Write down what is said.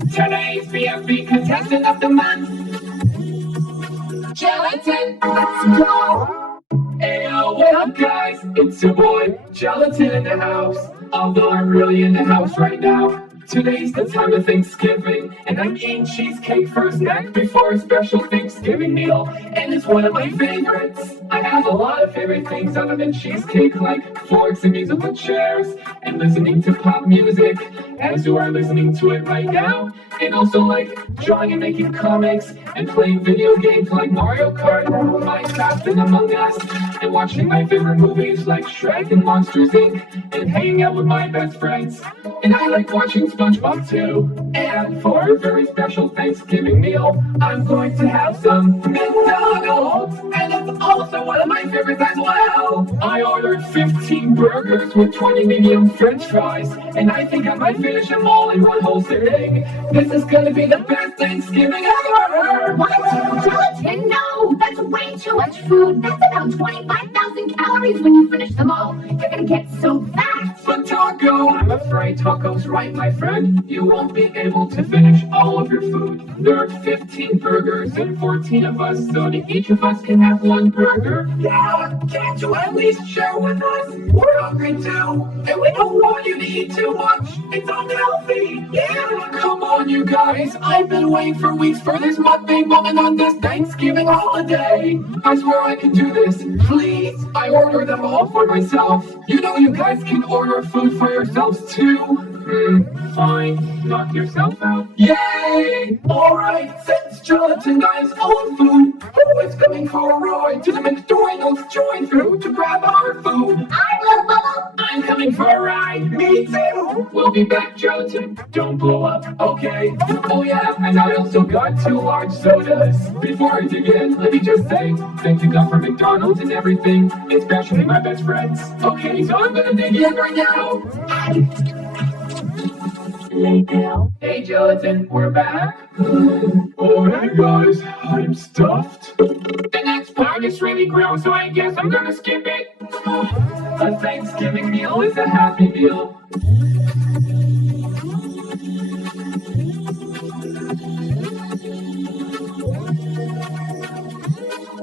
Today's BFB contestant of the month, Gelatin. Let's go! Hey, what up, guys? It's your boy, Gelatin in the house. Although I'm really in the house right now. Today's the time of Thanksgiving, and I'm eating cheesecake for a snack before a special Thanksgiving meal, and it's one of my favorites. I have a lot of favorite things other than cheesecake, like forks and musical chairs, and listening to pop music, as you are listening to it right now, and also like drawing and making comics, and playing video games like Mario Kart, Minecraft, and Among Us, and watching my favorite movies like Shrek and Monsters Inc., and hanging out with my best friends. And I like watching SpongeBob too. And for a very special Thanksgiving meal, I'm going to have some McDonald's. And it's also one of my favorites as well. I ordered 15 burgers with 20 medium French fries, and I think I might finish them all in one whole sitting. This is gonna be the best Thanksgiving ever! What? Gelatin? No, that's way too much food. That's about 25,000 calories when you finish them all. You're gonna get so fat. But Taco, I'm afraid Taco's right, my friend. You won't be able to finish all of your food. There are 15 burgers and 14 of us, so that each of us can have one burger. Yeah, can't you at least share with us? We're hungry too, and we don't want you to eat too much. It's unhealthy. Yeah, come on, you guys. I've been waiting for weeks for this mukbang moment on this Thanksgiving holiday. I swear I can do this. Please, I order them all for myself. You know you guys can order food for yourselves too. Fine. Knock yourself out. Yay! Alright, since Gelatin guys own food, who is coming for a ride to the McDonald's drive-thru to grab our food? I will. I'm coming for a ride. Me too. We'll be back, Gelatin. Don't blow up, okay? Oh yeah, and I also got 2 large sodas. Before I dig in, let me just say thank you God for McDonald's and everything, especially my best friends. Okay, so I'm gonna dig in right now. Lay down. Hey, Gelatin, we're back. Oh, hey guys, I'm stuffed. The next part is really gross, so I guess I'm gonna skip it. A Thanksgiving meal is a happy meal.